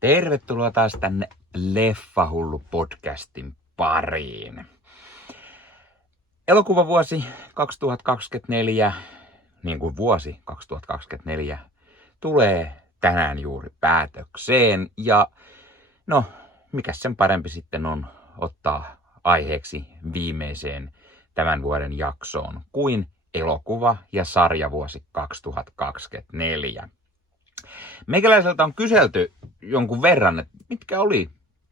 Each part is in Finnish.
Tervetuloa taas tänne Leffahullu-podcastin pariin. Elokuvavuosi 2024, niin kuin vuosi 2024, tulee tänään juuri päätökseen. Ja no, mikä sen parempi sitten on ottaa aiheeksi viimeiseen tämän vuoden jaksoon kuin elokuva- ja sarjavuosi 2024. Meikäläiseltä on kyselty jonkun verran, että mitkä oli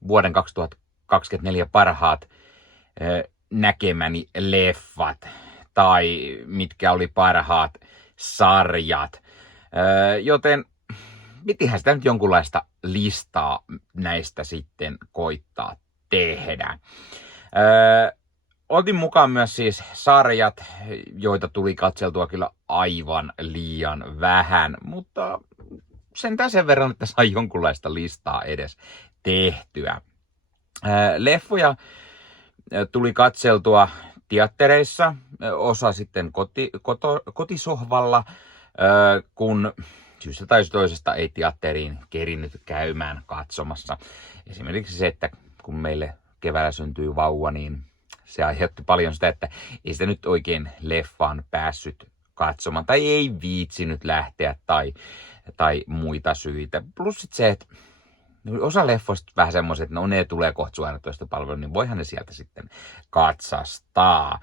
vuoden 2024 parhaat näkemäni leffat tai mitkä oli parhaat sarjat. Joten pitihän sitä nyt jonkunlaista listaa näistä sitten koittaa tehdä. Otin mukaan myös siis sarjat, joita tuli katseltua kyllä aivan liian vähän, mutta sentään sen verran, että sai jonkunlaista listaa edes tehtyä. Leffoja tuli katseltua teattereissa, osa sitten kotisohvalla, kun syystä tai toisesta ei teatteriin kerinnyt käymään katsomassa. Esimerkiksi se, että kun meille keväällä syntyy vauva, niin se aiheutti paljon sitä, että ei sitä nyt oikein leffaan päässyt katsomaan tai ei viitsinyt lähteä tai muita syitä. Plus sit se, että osa leffoista vähän semmoiset, että no ne tulee kohta suoratoista palvelua, niin voihan ne sieltä sitten katsastaa.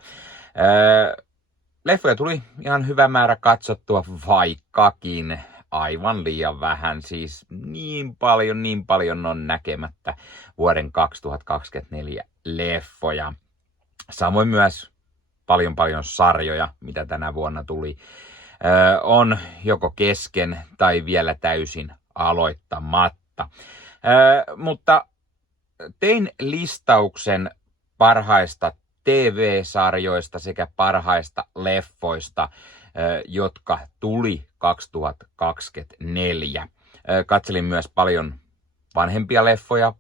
Leffoja tuli ihan hyvä määrä katsottua, vaikkakin aivan liian vähän. Siis niin paljon on näkemättä vuoden 2024 leffoja. Samoin myös paljon sarjoja, mitä tänä vuonna tuli, on joko kesken tai vielä täysin aloittamatta. Mutta tein listauksen parhaista TV-sarjoista sekä parhaista leffoista, jotka tuli 2024. Katselin myös paljon vanhempia leffoja,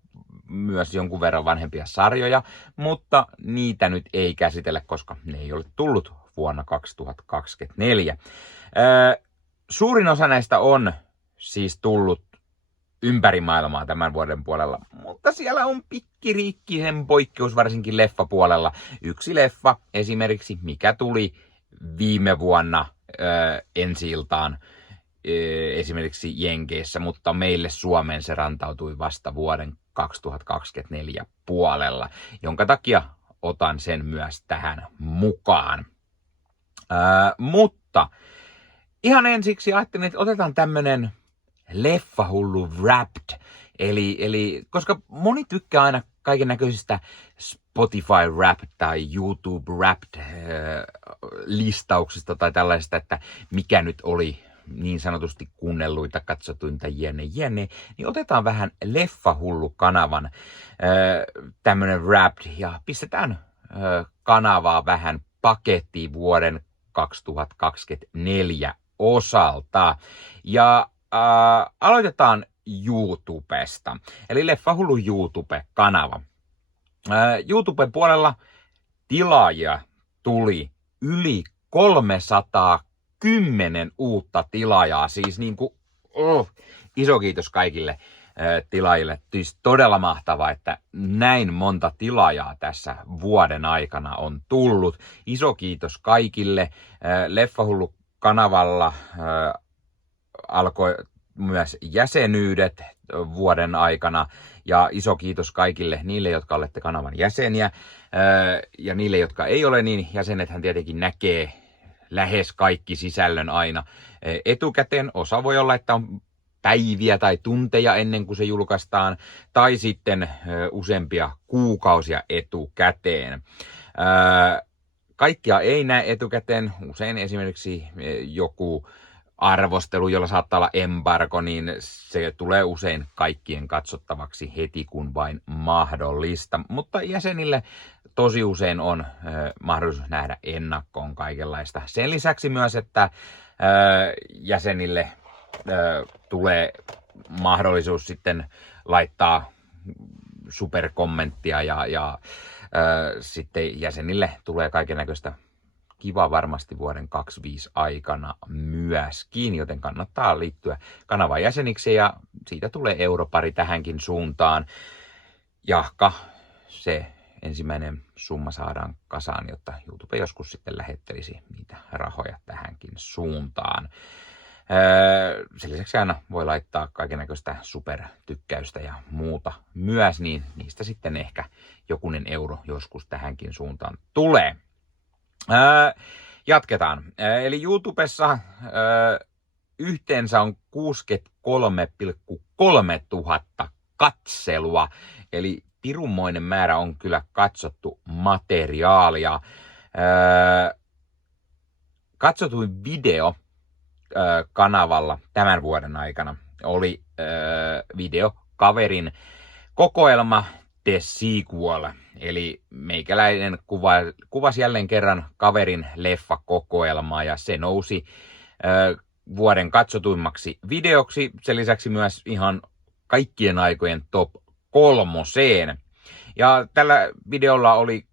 myös jonkun verran vanhempia sarjoja, mutta niitä nyt ei käsitellä, koska ne ei ole tullut vuonna 2024. Suurin osa näistä on siis tullut ympäri maailmaa tämän vuoden puolella, mutta siellä on pikkiriikkisen poikkeus varsinkin leffapuolella. Yksi leffa esimerkiksi, mikä tuli viime vuonna ensi-iltaan esimerkiksi Jenkeissä, mutta meille Suomeen se rantautui vasta vuoden 2024 puolella, jonka takia otan sen myös tähän mukaan. Mutta ihan ensiksi ajattelin, että otetaan tämmönen Leffahullu Wrapped, eli koska moni tykkää aina kaiken näköisistä Spotify Wrapped tai YouTube Wrapped listauksista tai tällaisista, että mikä nyt oli niin sanotusti kuunnelluita, katsotuinta jene, niin otetaan vähän Leffahullu-kanavan tämmönen Wrapped ja pistetään kanavaa vähän pakettiin vuoden 2024 osalta. Ja aloitetaan YouTubesta, eli Leffahullu YouTube-kanava. YouTuben puolella tilaajia tuli yli 310 uutta tilaajaa, siis niinku, iso kiitos kaikille tilaajille. Siis todella mahtavaa, että näin monta tilaajaa tässä vuoden aikana on tullut. Iso kiitos kaikille. Leffahullu-kanavalla alkoi myös jäsenyydet vuoden aikana ja iso kiitos kaikille niille, jotka olette kanavan jäseniä ja niille, jotka ei ole, niin jäsenethän tietenkin näkee lähes kaikki sisällön aina etukäteen. Osa voi olla, että on päiviä tai tunteja ennen kuin se julkaistaan tai sitten useampia kuukausia etukäteen. Kaikkia ei näe etukäteen. Usein esimerkiksi joku arvostelu, jolla saattaa olla embargo, niin se tulee usein kaikkien katsottavaksi heti kun vain mahdollista. Mutta jäsenille tosi usein on mahdollisuus nähdä ennakkoon kaikenlaista. Sen lisäksi myös, että jäsenille tulee mahdollisuus sitten laittaa superkommenttia ja sitten jäsenille tulee kaikennäköistä kiva varmasti vuoden 2025 aikana myöskin, joten kannattaa liittyä kanavan jäseniksi ja siitä tulee europari tähänkin suuntaan. Jahka se ensimmäinen summa saadaan kasaan, jotta YouTube joskus sitten lähettelisi niitä rahoja tähänkin suuntaan. Sen lisäksi aina voi laittaa kaikennäköistä supertykkäystä ja muuta myös, niin niistä sitten ehkä jokunen euro joskus tähänkin suuntaan tulee. Jatketaan. Eli YouTubessa yhteensä on 63,3 tuhatta katselua, eli pirunmoinen määrä on kyllä katsottu materiaalia. Katsotuin video kanavalla tämän vuoden aikana oli video kaverin kokoelma The Sequel, eli meikäläinen kuvasi jälleen kerran kaverin leffakokoelmaa ja se nousi vuoden katsotuimmaksi videoksi, sen lisäksi myös ihan kaikkien aikojen top 3. Ja tällä videolla oli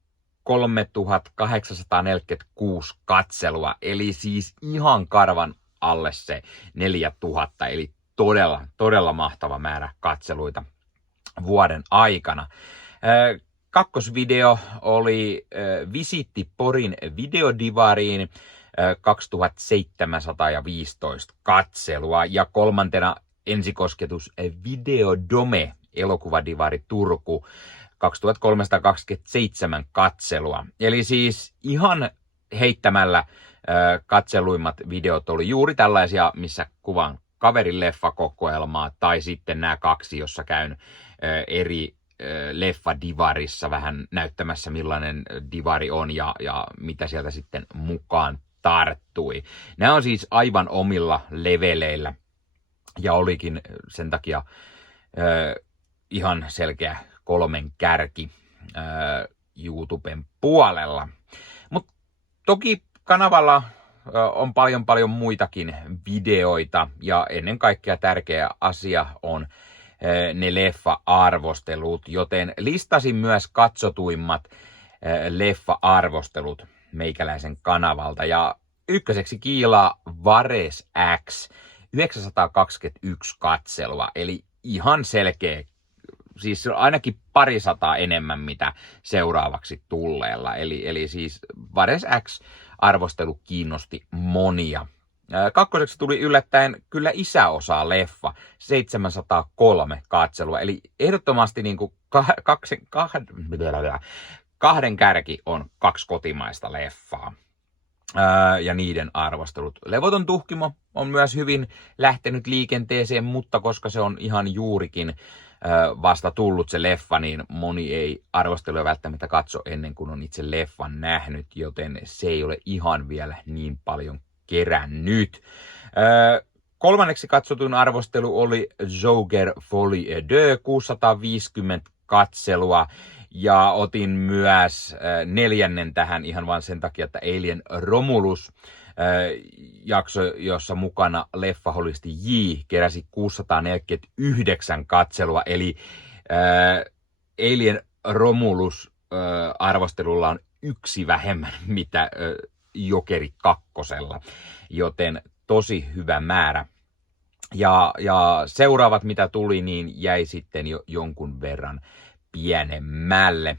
3846 katselua, eli siis ihan karvan alle se 4000, eli todella mahtava määrä katseluita vuoden aikana. Kakkosvideo oli visiitti Porin videodivariin, 2715 katselua, ja kolmantena ensikosketus Videodome elokuvadivari Turku, 2327 katselua. Eli siis ihan heittämällä katseluimmat videot oli juuri tällaisia, missä kuvaan kaverin leffakokoelmaa, tai sitten nämä kaksi, jossa käyn eri leffadivarissa vähän näyttämässä, millainen divari on ja mitä sieltä sitten mukaan tarttui. Nämä on siis aivan omilla leveleillä ja olikin sen takia ihan selkeä 3 kärki YouTuben puolella. Mutta toki kanavalla on paljon muitakin videoita ja ennen kaikkea tärkeä asia on ne leffa-arvostelut, joten listasin myös katsotuimmat leffa-arvostelut meikäläisen kanavalta ja ykköseksi kiilaa Vares X, 921 katselua, eli ihan selkeä, siis ainakin 200 enemmän mitä seuraavaksi tulleella, eli siis Vares X arvostelu kiinnosti monia. Kakkoseksi tuli yllättäen kyllä isäosa leffa, 703 katselua, eli ehdottomasti niin kuin kahden kärki on 2 kotimaista leffaa ja niiden arvostelut. Levoton tuhkimo on myös hyvin lähtenyt liikenteeseen, mutta koska se on ihan juurikin vasta tullut se leffa, niin moni ei arvosteluja välttämättä katso ennen kuin on itse leffan nähnyt, joten se ei ole ihan vielä niin paljon kerännyt. Kolmanneksi katsotun arvostelu oli Joker Folie 2, 650 katselua. Ja otin myös 4. tähän ihan vain sen takia, että Alien Romulus jakso, jossa mukana leffaholisti J keräsi 649 katselua. Eli Alien Romulus arvostelulla on 1 vähemmän mitä Jokeri 2, joten tosi hyvä määrä. Ja seuraavat mitä tuli, niin jäi sitten jo jonkun verran pienemmälle.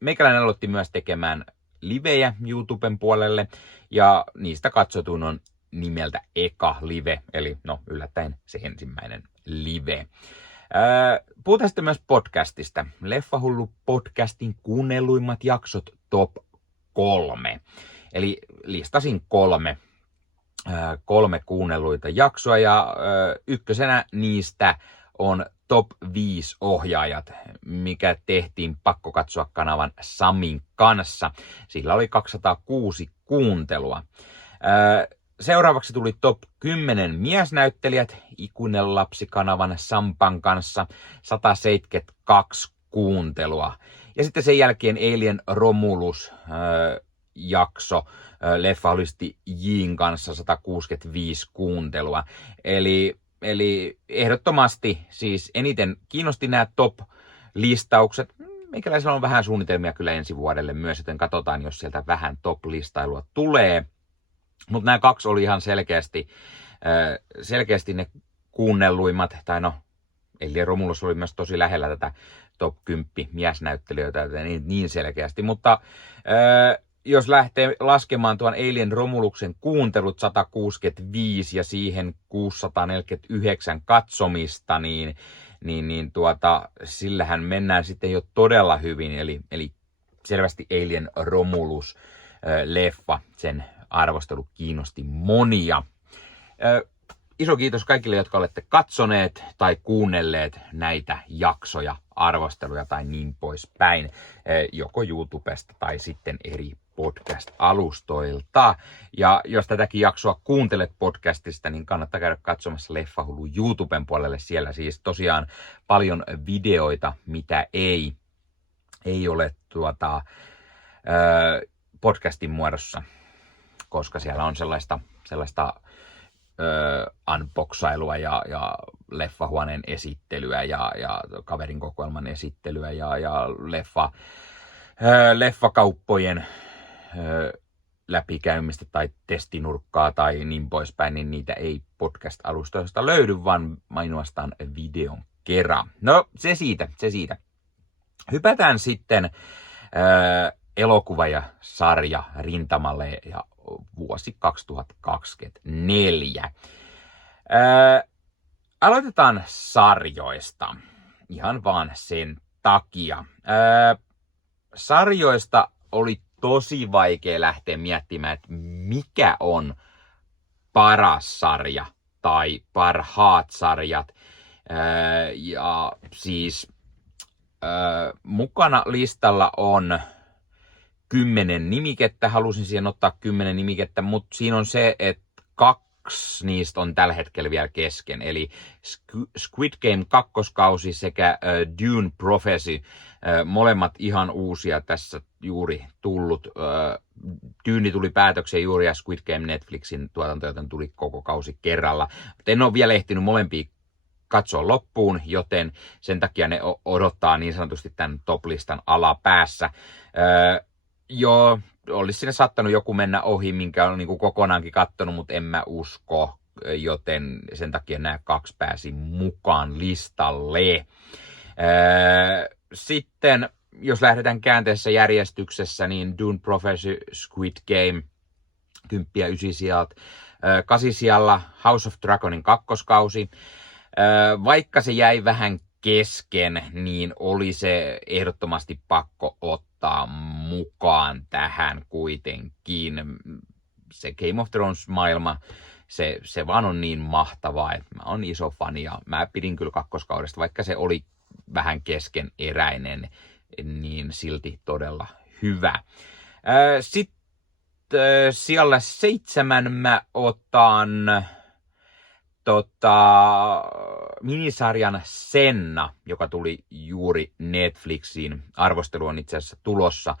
Meikäläinen aloitti myös tekemään livejä YouTuben puolelle, ja niistä katsotuin on nimeltä Eka Live, eli no yllättäen se ensimmäinen live. Puhutaan sitten myös podcastista. Leffahullu podcastin kuunnelluimmat jaksot top 3. Eli listasin 3 kuunnelluita jaksoa, ja ykkösenä niistä on Top 5 ohjaajat, mikä tehtiin Pakko katsoa kanavan Samin kanssa. Sillä oli 206 kuuntelua. Seuraavaksi tuli Top 10 miesnäyttelijät Ikuinen lapsi kanavan Sampan kanssa, 172 kuuntelua. Ja sitten sen jälkeen Alien Romulus jakso leffaholisti Jin kanssa, 165 kuuntelua. Eli ehdottomasti siis eniten kiinnosti nämä top-listaukset. meikäläisellä on vähän suunnitelmia kyllä ensi vuodelle myös, joten katsotaan, jos sieltä vähän top-listailua tulee. Mutta nämä 2 oli ihan selkeästi ne kuunnelluimmat, tai no, eli Romulus oli myös tosi lähellä tätä top 10 miesnäyttelijöitä, niin selkeästi, mutta jos lähtee laskemaan tuon Alien Romuluksen kuuntelut 165 ja siihen 649 katsomista, niin sillähän mennään sitten jo todella hyvin, eli selvästi Alien Romulus leffa, sen arvostelu kiinnosti monia. Iso kiitos kaikille, jotka olette katsoneet tai kuunnelleet näitä jaksoja, arvosteluja tai niin poispäin, joko YouTubesta tai sitten eri podcast-alustoilta. Ja jos tätäkin jaksoa kuuntelet podcastista, niin kannattaa käydä katsomassa Leffahullu YouTuben puolelle. Siellä siis tosiaan paljon videoita, mitä ei ole podcastin muodossa, koska siellä on sellaista unboxailua ja leffahuoneen esittelyä ja kaverin kokoelman esittelyä ja leffakauppojen läpikäymistä tai testinurkkaa tai niin poispäin, niin niitä ei podcast-alustoista löydy, vaan ainoastaan videon kerran. No, se siitä. Hypätään sitten elokuva ja sarja rintamalle ja vuosi 2024. Aloitetaan sarjoista, ihan vaan sen takia. Sarjoista oli tosi vaikea lähteä miettimään, että mikä on paras sarja tai parhaat sarjat. Ja siis mukana listalla on 10 nimikettä. Halusin siihen ottaa 10 nimikettä, mutta siinä on se, että 2 niistä on tällä hetkellä vielä kesken. Eli Squid Game 2. kausi sekä Dune Prophecy. Molemmat ihan uusia tässä juuri tullut. Dune tuli päätökseen juuri ja Squid Game Netflixin tuotanto, joten tuli koko kausi kerralla. Mutta en ole vielä ehtinyt molempia katsoa loppuun, joten sen takia ne odottaa niin sanotusti tämän top-listan alapäässä. Joo, olisi sinne saattanut joku mennä ohi, minkä on niin kuin kokonaankin kattonut, mutta en mä usko, joten sen takia nämä 2 pääsi mukaan listalle. Sitten, jos lähdetään käänteessä järjestyksessä, niin Dune Prophecy, Squid Game, 10 ja 9 sieltä. 8 sijalla House of Dragonin 2. kausi. Vaikka se jäi vähän kesken, niin oli se ehdottomasti pakko ottaa mukaan tähän kuitenkin. Se Game of Thrones-maailma, se vaan on niin mahtavaa, että mä oon iso fani ja mä pidin kyllä 2. kaudesta, vaikka se oli vähän keskeneräinen, niin silti todella hyvä. Sitten siellä 7 mä otan minisarjan Senna, joka tuli juuri Netflixiin. Arvostelu on itse asiassa tulossa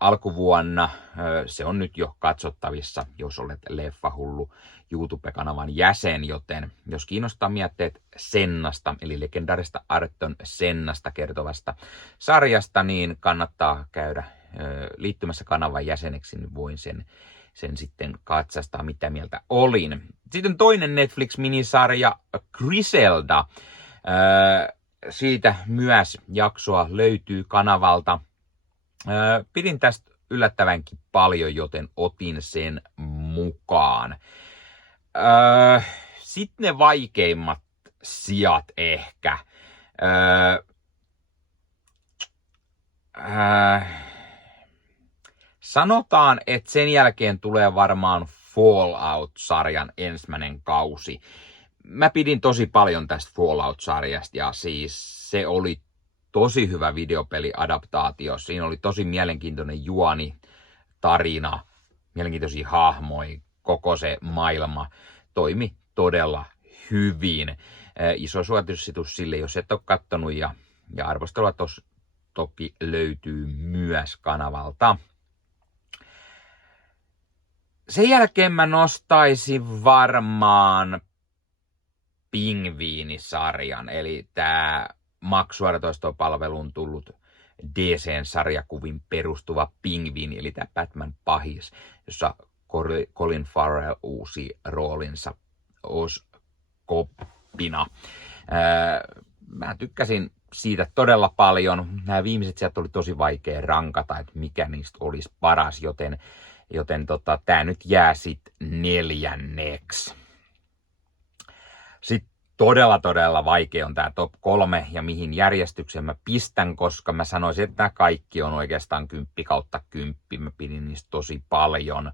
alkuvuonna. Se on nyt jo katsottavissa, jos olet Leffahullu YouTube-kanavan jäsen, joten jos kiinnostaa mietteet Sennasta, eli legendaarista Ayrton Sennasta kertovasta sarjasta, niin kannattaa käydä liittymässä kanavan jäseneksi, niin voin sen sitten katsastaa, mitä mieltä olin. Sitten toinen Netflix-minisarja Griselda. Siitä myös jaksoa löytyy kanavalta. Pidin tästä yllättävänkin paljon, joten otin sen mukaan. Sitten ne vaikeimmat sijat ehkä. Sanotaan, että sen jälkeen tulee varmaan Fallout-sarjan ensimmäinen kausi. Mä pidin tosi paljon tästä Fallout-sarjasta ja siis se oli tosi hyvä videopeliadaptaatio. Siinä oli tosi mielenkiintoinen juoni, tarina, mielenkiintoisia hahmoja, koko se maailma toimi todella hyvin. Iso suositus sille, jos et ole kattonut ja arvostelua toki löytyy myös kanavalta. Sen jälkeen mä nostaisin varmaan Pingviinisarjan, eli tää maksuartoistopalveluun tullut DC:n sarjakuvin perustuva pingviini, eli tämä Batman pahis, jossa Colin Farrell uusi roolinsa Oscorpina. Mä tykkäsin siitä todella paljon. Nämä viimeiset sieltä oli tosi vaikea rankata, että mikä niistä olisi paras, joten tää nyt jää sitten 4. Sitten todella vaikea on tää top 3 ja mihin järjestykseen mä pistän, koska mä sanoisin, että nämä kaikki on oikeastaan 10/10. Mä pidin niistä tosi paljon.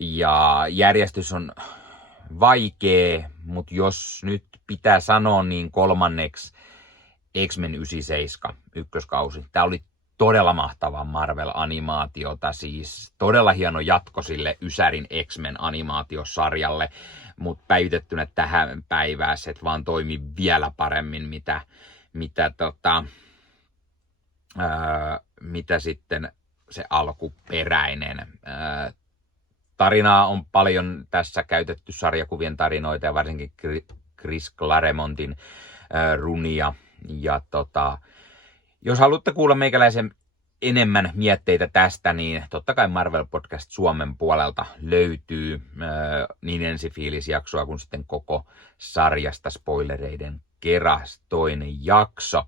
Ja järjestys on vaikea, mutta jos nyt pitää sanoa, niin 3. X-Men 97 ykköskausi. Tää oli todella mahtavaa Marvel-animaatiota, siis todella hieno jatko sille Ysärin X-Men animaatiosarjalle, mutta päivitettynä tähän päivään se vaan toimi vielä paremmin, mitä sitten se alkuperäinen. Tarinaa on paljon tässä käytetty, sarjakuvien tarinoita ja varsinkin Chris Claremontin runia. Ja jos haluatte kuulla meikäläisen enemmän mietteitä tästä, niin totta kai Marvel Podcast Suomen puolelta löytyy niin ensifiilisjaksoa kuin sitten koko sarjasta spoilereiden keras toinen jakso.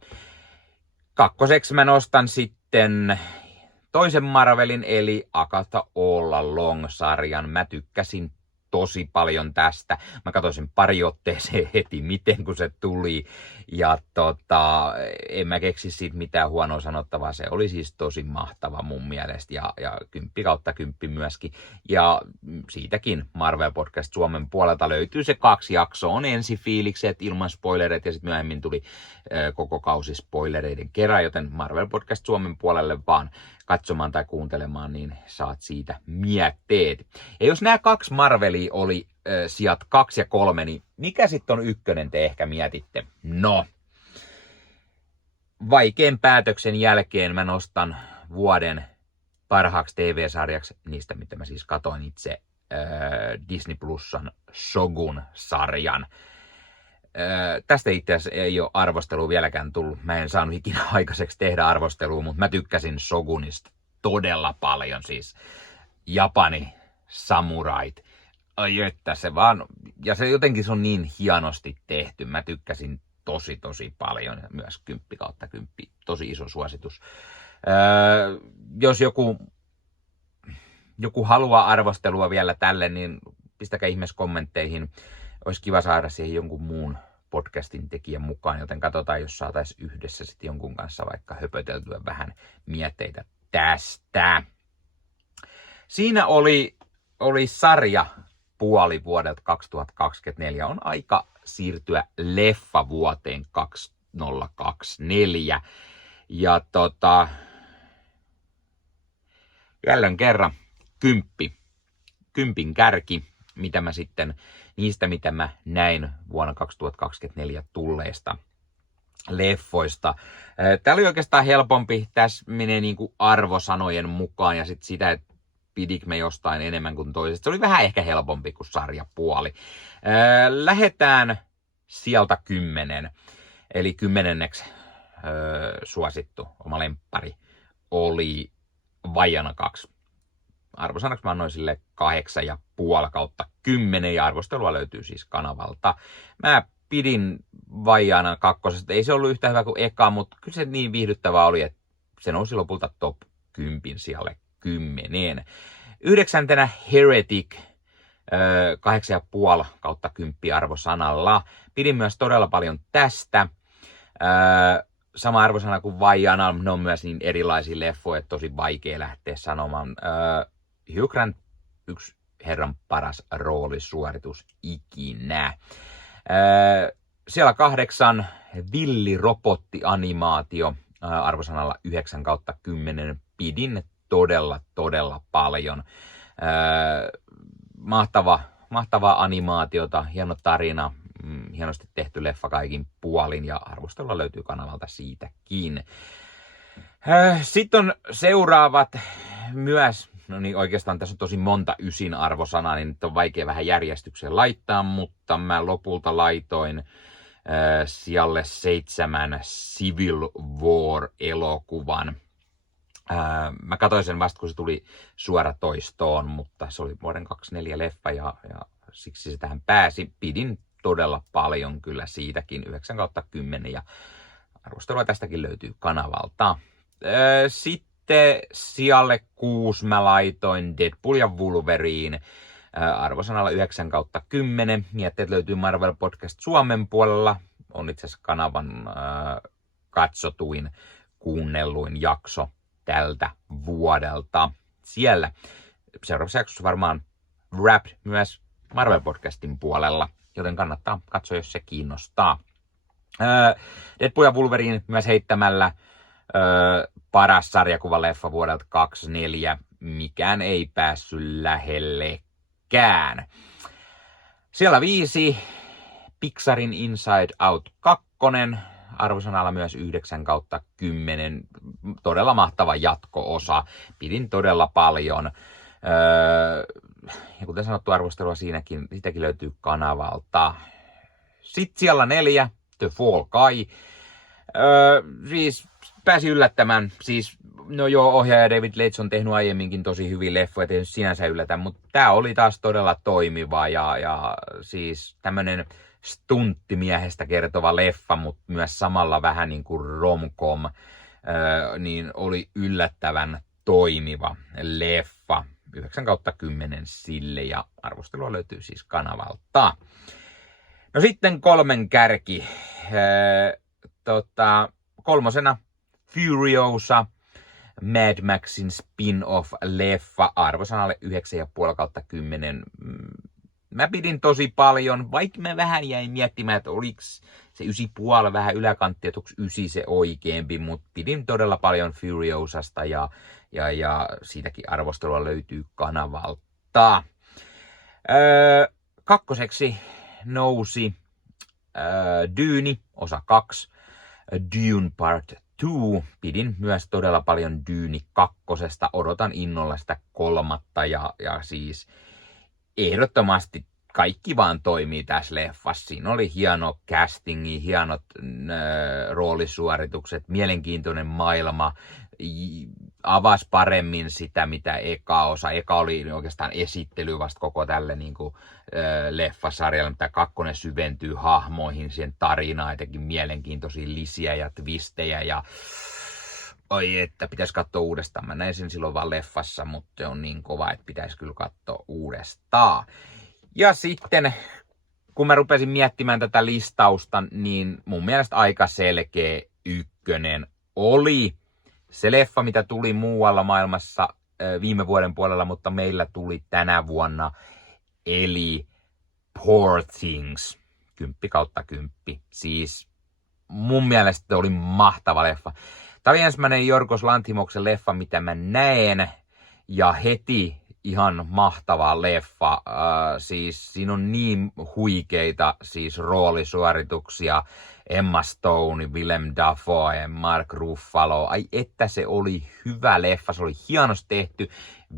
2. mä nostan sitten toisen Marvelin eli Agatha All Along-sarjan. Mä tykkäsin tosi paljon tästä. Mä katsoin sen pari otteeseen heti miten kun se tuli. Ja en mä keksi siitä mitään huonoa sanottavaa. Se oli siis tosi mahtava mun mielestä. Ja 10/10 myöskin. Ja siitäkin Marvel Podcast Suomen puolelta löytyy se 2 jaksoa. On ensifiilikset ilman spoilereita ja sitten myöhemmin tuli koko kausi spoilereiden kerran. Joten Marvel Podcast Suomen puolelle vaan katsomaan tai kuuntelemaan, niin saat siitä mietteet. Ja jos nämä 2 Marvelia oli sijat 2 ja 3, niin mikä sitten on 1, te ehkä mietitte? No, vaikean päätöksen jälkeen mä nostan vuoden parhaaksi TV-sarjaksi, niistä mitä mä siis katoin itse, Disney Plusan Shogun-sarjan. Tästä itse asiassa ei ole arvostelua vieläkään tullut. Mä en saanut ikinä aikaiseksi tehdä arvostelua, mutta mä tykkäsin Shogunista todella paljon. Siis Japani, samurait. Ai että se vaan, ja se jotenkin se on niin hienosti tehty. Mä tykkäsin tosi paljon. Myös 10/10. Tosi iso suositus. Jos joku haluaa arvostelua vielä tälle, niin pistäkää ihmeessä kommentteihin. Olisi kiva saada siihen jonkun muun podcastin tekijän mukaan, joten katsotaan, jos saataisiin yhdessä sitten jonkun kanssa vaikka höpöteltyä vähän mietteitä tästä. Siinä oli sarja puoli vuodelta 2024. On aika siirtyä leffavuoteen 2024. Ja jälleen kerran 10 kärki, mitä mä näin vuonna 2024 tulleista leffoista. Tää oli oikeastaan helpompi. Tässä menee niinku arvosanojen mukaan ja sitten sitä, että pidikö me jostain enemmän kuin toisesta. Se oli vähän ehkä helpompi kuin sarjapuoli. Lähdetään sieltä 10. Eli 10. Suosittu oma lemppari oli Vaiana 2. Arvosanaksi mä annoin sille 8,5/10 ja arvostelua löytyy siis kanavalta. Mä pidin Vaiana 2. Ei se ollut yhtä hyvä kuin eka, mutta kyllä se niin viihdyttävää oli, että se nousi lopulta top 10 sijalle 10. 9. Heretic 8,5/10 arvosanalla. Pidin myös todella paljon tästä. Sama arvosana kuin Vaiana, ne on myös niin erilaisia leffoja, että tosi vaikea lähteä sanomaan. Hugh Grant, yksi herran paras roolisuoritus ikinä. Siellä 8, villirobottianimaatio, arvosanalla 9/10. Pidin todella paljon. Mahtavaa animaatiota, hieno tarina, hienosti tehty leffa kaikin puolin ja arvostelua löytyy kanavalta siitäkin. Sitten on seuraavat myös, no niin oikeastaan tässä on tosi monta 9 arvosanaa, niin nyt on vaikea vähän järjestykseen laittaa, mutta mä lopulta laitoin sijalle 7 Civil War-elokuvan. Mä katsoin sen vasta, kun se tuli suoratoistoon, mutta se oli vuoden 2024 leffa ja siksi se tähän pääsi. Pidin todella paljon kyllä siitäkin, 9/10 ja arvostelua tästäkin löytyy kanavalta. Sitten sijalle 6 mä laitoin Deadpool ja Wolverine. Arvosanalla 9/10. Mietteet löytyy Marvel Podcast Suomen puolella. On itse asiassa kanavan katsotuin, kuunnelluin jakso tältä vuodelta siellä. Seuraavassa jaksossa varmaan Wrapped myös Marvel Podcastin puolella, joten kannattaa katsoa, jos se kiinnostaa. Deadpool ja Wolverine myös heittämällä paras sarjakuvaleffa vuodelta 2024. Mikään ei päässyt lähellekään. Siellä 5 Pixarin Inside Out 2. Arvosanalla myös 9/10. Todella mahtava jatko-osa. Pidin todella paljon. Ja kuten sanottu, arvostelua siitäkin löytyy kanavalta. Sitten siellä 4 The Fall Guy. Siis pääsi yllättämään. Siis, no joo, ohjaaja David Leitch on tehnyt aiemminkin tosi hyviä leffoja, ei sinänsä yllätä, mutta tää oli taas todella toimiva ja siis tämmönen stunttimiehestä kertova leffa, mutta myös samalla vähän niin kuin rom-com, niin oli yllättävän toimiva leffa. 9/10 sille ja arvostelua löytyy siis kanavalta. No sitten 3 kärki. 3. Furiosa, Mad Maxin spin-off-leffa, arvosanalle 9,5/10. Mä pidin tosi paljon, vaikka mä vähän jäin miettimään, että oliko se 9,5 vähän yläkantti, että onko 9 se oikeampi, mutta pidin todella paljon Furiosasta ja siitäkin arvostelua löytyy kanavalta. 2. nousi Dune, osa 2, Dune Part 2. Pidin myös todella paljon Dune 2. Odotan innolla sitä 3. ja siis ehdottomasti kaikki vaan toimii tässä leffassa. Siinä oli hieno castingi, hienot roolisuoritukset, mielenkiintoinen maailma, avasi paremmin sitä, mitä eka osa. Eka oli oikeastaan esittely vasta koko tälle niin kuin, leffasarjalle, mitä 2 syventyy hahmoihin, siihen tarinaan, jotenkin mielenkiintoisia lisiä ja twistejä ja oi, että pitäisi katsoa uudestaan. Mä näin sen silloin vaan leffassa, mutta se on niin kova, että pitäisi kyllä katsoa uudestaan. Ja sitten, kun mä rupesin miettimään tätä listausta, niin mun mielestä aika selkeä 1 oli se leffa, mitä tuli muualla maailmassa viime vuoden puolella, mutta meillä tuli tänä vuonna, eli Poor Things, 10/10. Siis mun mielestä oli mahtava leffa. Tämä oli ensimmäinen Jorgos Lanthimoksen leffa, mitä mä näen, ja heti ihan mahtava leffa. Siis siinä on niin huikeita siis roolisuorituksia. Emma Stone, Willem Dafoe ja Mark Ruffalo. Ai että se oli hyvä leffa, se oli hienosti tehty,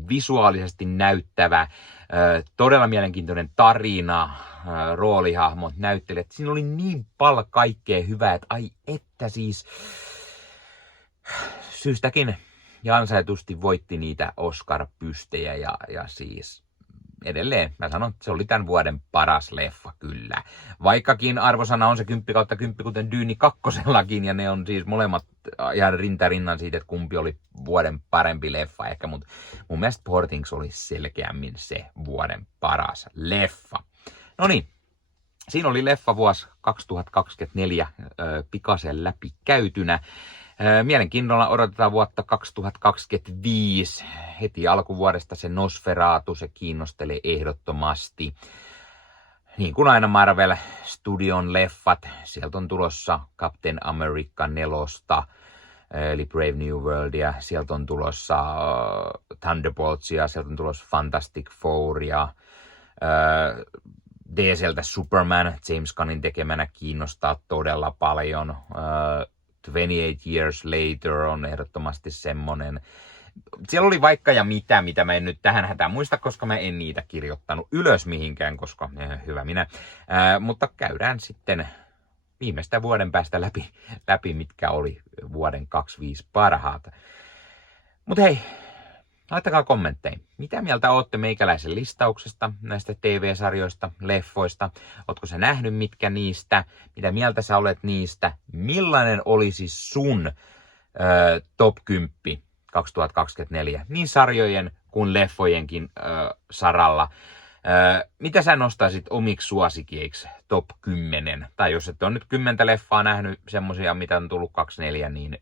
visuaalisesti näyttävä, todella mielenkiintoinen tarina, roolihahmot, näyttelijät. Siinä oli niin paljon kaikkea hyvää, että ai että siis syystäkin ja ansaitusti voitti niitä Oscar-pystejä ja siis edelleen mä sanon, että se oli tämän vuoden paras leffa kyllä. Vaikkakin arvosana on se 10/10 kuten Dune 2, ja ne on siis molemmat ihan rintarinnan siitä, että kumpi oli vuoden parempi leffa ehkä, mutta mun mielestä Poor Things oli selkeämmin se vuoden paras leffa. No niin, siinä oli leffa vuosi 2024 pikaisen läpi käytynä. Mielenkiinnolla odotetaan vuotta 2025. Heti alkuvuodesta se Nosferatu, se kiinnostelee ehdottomasti. Niin kuin aina Marvel Studion leffat, sieltä on tulossa Captain America 4, eli Brave New Worldia, sieltä on tulossa Thunderboltsia, sieltä on tulossa Fantastic Fouria, DC:ltä Superman, James Gunnin tekemänä, kiinnostaa todella paljon. 28 Years Later on ehdottomasti semmonen. Siellä oli vaikka ja mitä mä en nyt tähän hätään muista, koska mä en niitä kirjoittanut ylös mihinkään, koska hyvä minä. Mutta käydään sitten viimeistä vuoden päästä läpi, mitkä oli vuoden 25 parhaat. Mutta hei, laittakaa kommentteja. Mitä mieltä ootte meikäläisen listauksesta, näistä TV-sarjoista, leffoista? Ootko sä nähnyt mitkä niistä? Mitä mieltä sä olet niistä? Millainen olisi sun top 10 2024? Niin sarjojen kuin leffojenkin saralla. Mitä sä nostaisit omiksi suosikeiksi top 10? Tai jos et ole nyt 10 leffaa nähnyt, semmosia mitä on tullut 24, niin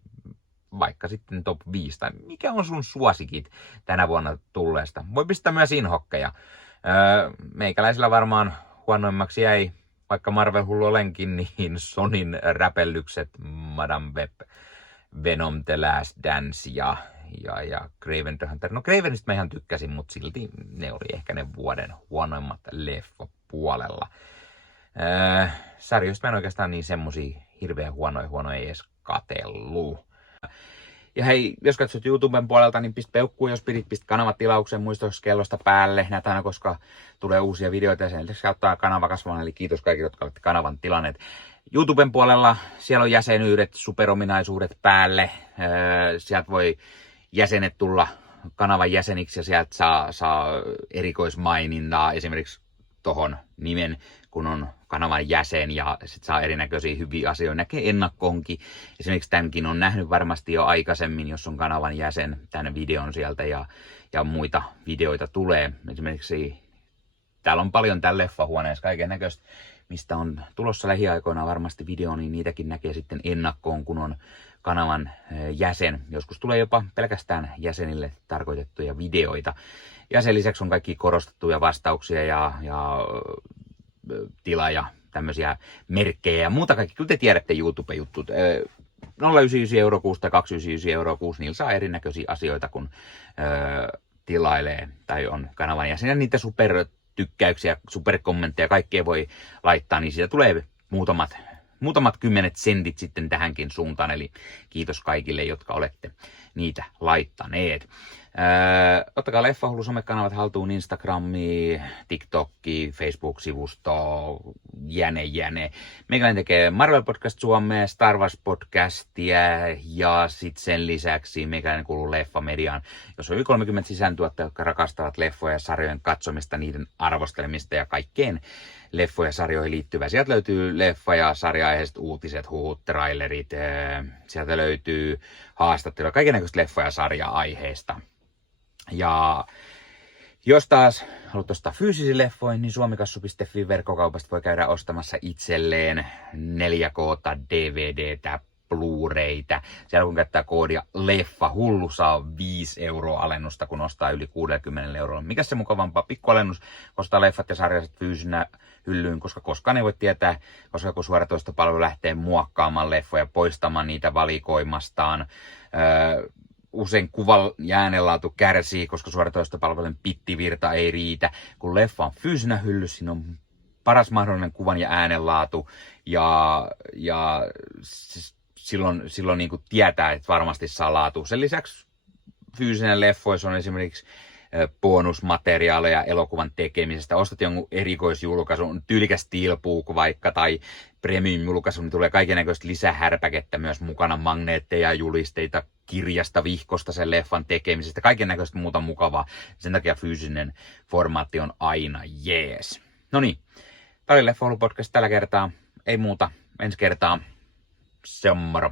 vaikka sitten top 5. Tai mikä on sun suosikit tänä vuonna tulleesta? Voi pistää myös inhokkeja. Meikäläisillä varmaan huonoimmaksi jäi, vaikka Marvel-hullu olenkin, niin Sonin räpellykset, Madame Web, Venom The Last Dance ja Kraven the Hunter. No Kravenista mä ihan tykkäsin, mutta silti ne oli ehkä ne vuoden huonoimmat leffopuolella. Sarjoista mä en oikeastaan niin semmosia hirveän huonoja ei edes katsellu. Ja hei, jos katsot YouTuben puolelta, niin pistä peukkuun, jos pistä kanavatilauksen muistoskellosta päälle. Näitä aina, koska tulee uusia videoita ja sen lisäksi auttaa kanava kasvamaan. Eli kiitos kaikille, jotka olette kanavan tilanneet. YouTuben puolella siellä on jäsenyydet, superominaisuudet päälle. Sieltä voi jäsenet tulla kanavan jäseniksi ja sieltä saa erikoismainintaa esimerkiksi tohon nimen, kun on kanavan jäsen ja sit saa erinäköisiä hyviä asioita. Näkee ennakkoonkin. Esimerkiksi tämänkin on nähnyt varmasti jo aikaisemmin, jos on kanavan jäsen, tämän videon sieltä ja muita videoita tulee. Esimerkiksi täällä on paljon tällä leffahuoneessa kaiken näköistä, mistä on tulossa lähiaikoina varmasti video, niin niitäkin näkee sitten ennakkoon, kun on kanavan jäsen. Joskus tulee jopa pelkästään jäsenille tarkoitettuja videoita. Ja sen lisäksi on kaikki korostettuja vastauksia ja tilaa tämmöisiä merkkejä ja muuta kaikki. Kyllä te tiedätte YouTube-juttut. 0,99 € kuussa tai 2,99 € kuussa, niillä saa erinäköisiä asioita, kun tilailee tai on kanavan jäsen. Ja niitä supertykkäyksiä, superkommentteja, kaikkea voi laittaa, niin siitä tulee muutamat kymmenet sentit sitten tähänkin suuntaan. Eli kiitos kaikille, jotka olette niitä laittaneet. Ottakaa Leffahullu somekanavat haltuun, Instagrami, TikTokki, Facebook-sivusto, jäne. Meikäläinen tekee Marvel Podcast Suomea, Star Wars Podcastia ja sitten sen lisäksi meikäläinen kuuluu Leffamediaan, jos on yli 30 sisääntuottajia, jotka rakastavat leffoja ja sarjojen katsomista, niiden arvostelemista ja kaikkeen leffoja ja sarjoihin liittyvää. Sieltä löytyy leffa- ja sarja-aiheiset uutiset, huhut, trailerit, sieltä löytyy haastatteluja, kaikennäköistä leffa- ja sarja-aiheista. Ja jos taas haluat ostaa fyysisiä leffoja, niin suomikassu.fi verkkokaupasta voi käydä ostamassa itselleen 4K:ta, DVDtä, Blu-raytä. Siellä kun käyttää koodia Leffahullu, saa 5 € alennusta, kun ostaa yli 60 €. Mikä se mukavampaa? Pikkualennus ostaa leffat ja sarjaiset fyysinä hyllyyn, koska koskaan ei voi tietää, koska kun suoratoistopalvelu lähtee muokkaamaan leffoja, poistamaan niitä valikoimastaan. Usein kuvan ja äänenlaatu kärsii, koska suoratoistopalvelun pittivirta ei riitä. Kun leffa on fyysinä hyllyssä, siinä on paras mahdollinen kuvan ja äänenlaatu ja silloin niin kuin tietää, että varmasti saa laatu. Sen lisäksi fyysinen leffoissa on esimerkiksi bonusmateriaaleja elokuvan tekemisestä. Ostat jonkun erikoisjulkaisun, tyylikäs steelbook vaikka tai premium-julkaisu, niin tulee kaikennäköistä lisähärpäkettä myös mukana, magneetteja, julisteita, kirjasta, vihkosta sen leffan tekemisestä, kaikennäköistä muuta mukavaa. Sen takia fyysinen formaatti on aina jees. Noniin, tää oli Leffahullu podcast tällä kertaa. Ei muuta, ensi kertaa. Se on moro.